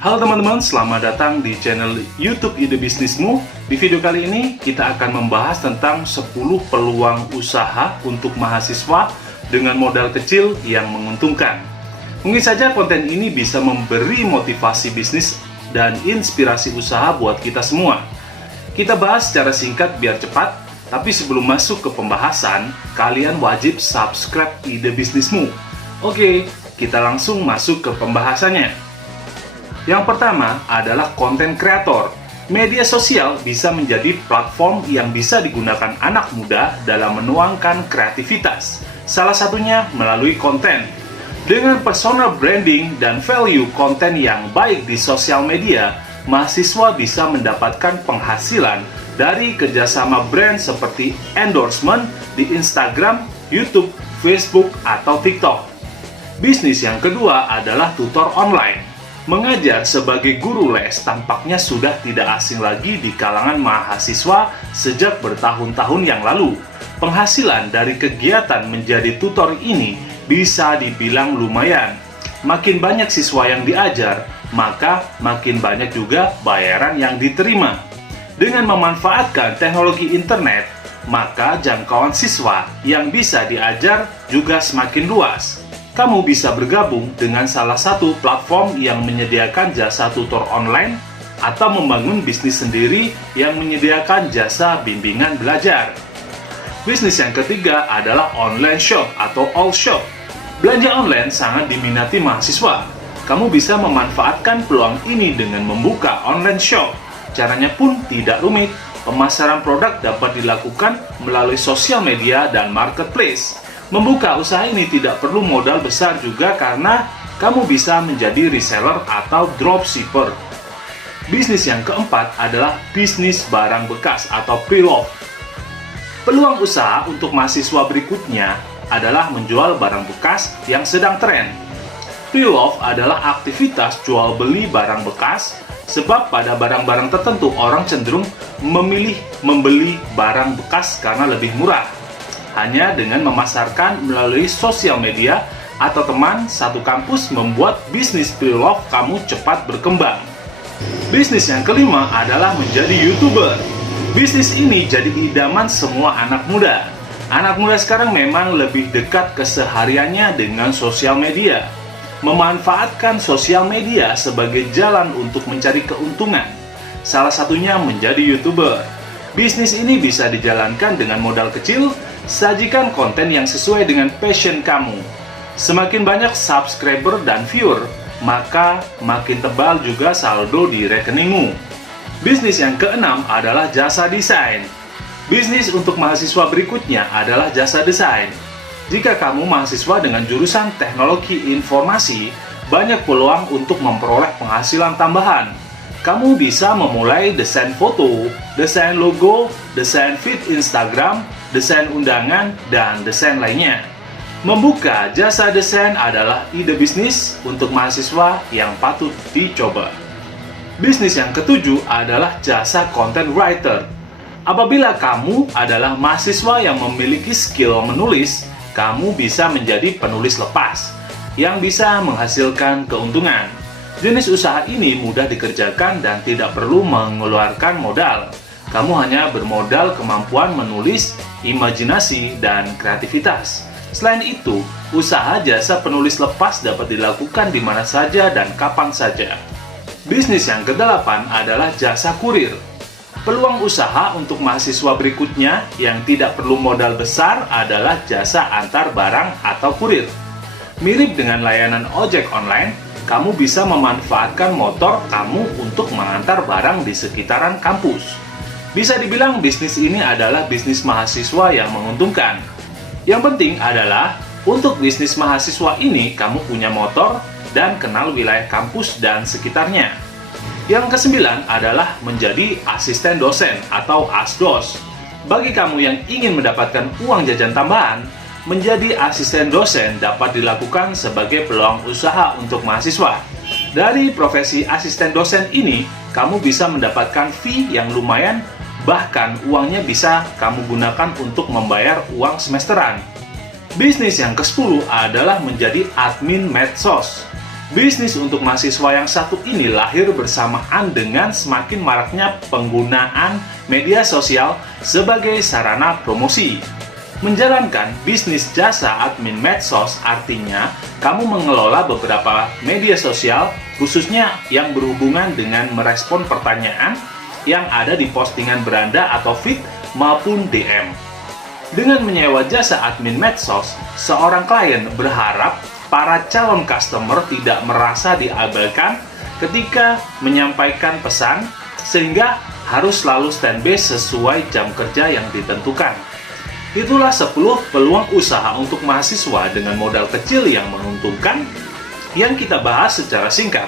Halo teman-teman, selamat datang di channel YouTube Ide Bisnismu. Di video kali ini kita akan membahas tentang 10 peluang usaha untuk mahasiswa dengan modal kecil yang menguntungkan. Mungkin saja konten ini bisa memberi motivasi bisnis dan inspirasi usaha buat kita semua. Kita bahas secara singkat biar cepat, tapi sebelum masuk ke pembahasan, kalian wajib subscribe Ide Bisnismu. Oke, kita langsung masuk ke pembahasannya. Yang pertama adalah konten kreator. Media sosial bisa menjadi platform yang bisa digunakan anak muda dalam menuangkan kreativitas. Salah satunya melalui konten. Dengan personal branding dan value konten yang baik di sosial media, mahasiswa bisa mendapatkan penghasilan dari kerjasama brand seperti endorsement di Instagram, YouTube, Facebook, atau TikTok. Bisnis yang kedua adalah tutor online. Mengajar sebagai guru les tampaknya sudah tidak asing lagi di kalangan mahasiswa sejak bertahun-tahun yang lalu. Penghasilan dari kegiatan menjadi tutor ini bisa dibilang lumayan. Makin banyak siswa yang diajar, maka makin banyak juga bayaran yang diterima. Dengan memanfaatkan teknologi internet, maka jangkauan siswa yang bisa diajar juga semakin luas. Kamu bisa bergabung dengan salah satu platform yang menyediakan jasa tutor online atau membangun bisnis sendiri yang menyediakan jasa bimbingan belajar. Bisnis yang ketiga adalah online shop atau all shop. Belanja online sangat diminati mahasiswa. Kamu bisa memanfaatkan peluang ini dengan membuka online shop. Caranya pun tidak rumit. Pemasaran produk dapat dilakukan melalui sosial media dan marketplace. Membuka usaha ini tidak perlu modal besar juga karena kamu bisa menjadi reseller atau dropshipper. Bisnis yang keempat adalah bisnis barang bekas atau pre-love. Peluang usaha untuk mahasiswa berikutnya adalah menjual barang bekas yang sedang tren. Pre-love adalah aktivitas jual beli barang bekas, sebab pada barang-barang tertentu orang cenderung memilih membeli barang bekas karena lebih murah. Hanya dengan memasarkan melalui sosial media atau teman satu kampus membuat bisnis pre-love kamu cepat berkembang. Bisnis yang kelima adalah menjadi YouTuber. Bisnis ini jadi idaman semua anak muda. Anak muda sekarang memang lebih dekat kesehariannya dengan sosial media. Memanfaatkan sosial media sebagai jalan untuk mencari keuntungan. Salah satunya menjadi YouTuber. Bisnis ini bisa dijalankan dengan modal kecil. Sajikan konten yang sesuai dengan passion kamu. Semakin banyak subscriber dan viewer, maka makin tebal juga saldo di rekeningmu. Bisnis yang keenam adalah jasa desain. Bisnis untuk mahasiswa berikutnya adalah jasa desain. Jika kamu mahasiswa dengan jurusan teknologi informasi, banyak peluang untuk memperoleh penghasilan tambahan. Kamu bisa memulai desain foto, desain logo, desain feed Instagram, desain undangan, dan desain lainnya. Membuka jasa desain adalah ide bisnis untuk mahasiswa yang patut dicoba. Bisnis yang ketujuh adalah jasa content writer. Apabila kamu adalah mahasiswa yang memiliki skill menulis, kamu bisa menjadi penulis lepas yang bisa menghasilkan keuntungan. Jenis usaha ini mudah dikerjakan dan tidak perlu mengeluarkan modal. Kamu hanya bermodal kemampuan menulis, imajinasi, dan kreativitas. Selain itu, usaha jasa penulis lepas dapat dilakukan di mana saja dan kapan saja. Bisnis yang kedelapan adalah jasa kurir. Peluang usaha untuk mahasiswa berikutnya yang tidak perlu modal besar adalah jasa antar barang atau kurir. Mirip dengan layanan ojek online, kamu bisa memanfaatkan motor kamu untuk mengantar barang di sekitaran kampus. Bisa dibilang bisnis ini adalah bisnis mahasiswa yang menguntungkan. Yang penting adalah, untuk bisnis mahasiswa ini kamu punya motor dan kenal wilayah kampus dan sekitarnya. Yang kesembilan adalah menjadi asisten dosen atau ASDOS. Bagi kamu yang ingin mendapatkan uang jajan tambahan, menjadi asisten dosen dapat dilakukan sebagai peluang usaha untuk mahasiswa. Dari profesi asisten dosen ini, kamu bisa mendapatkan fee yang lumayan, bahkan uangnya bisa kamu gunakan untuk membayar uang semesteran. Bisnis yang ke-10 adalah menjadi admin medsos. Bisnis untuk mahasiswa yang satu ini lahir bersamaan dengan semakin maraknya penggunaan media sosial sebagai sarana promosi. Menjalankan bisnis jasa admin medsos artinya kamu mengelola beberapa media sosial, khususnya yang berhubungan dengan merespon pertanyaan yang ada di postingan beranda atau feed maupun DM. Dengan menyewa jasa admin medsos, seorang klien berharap para calon customer tidak merasa diabaikan ketika menyampaikan pesan, sehingga harus selalu standby sesuai jam kerja yang ditentukan. Itulah 10 peluang usaha untuk mahasiswa dengan modal kecil yang menguntungkan yang kita bahas secara singkat.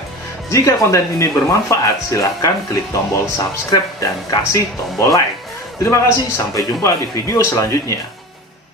Jika konten ini bermanfaat, silahkan klik tombol subscribe dan kasih tombol like. Terima kasih, sampai jumpa di video selanjutnya.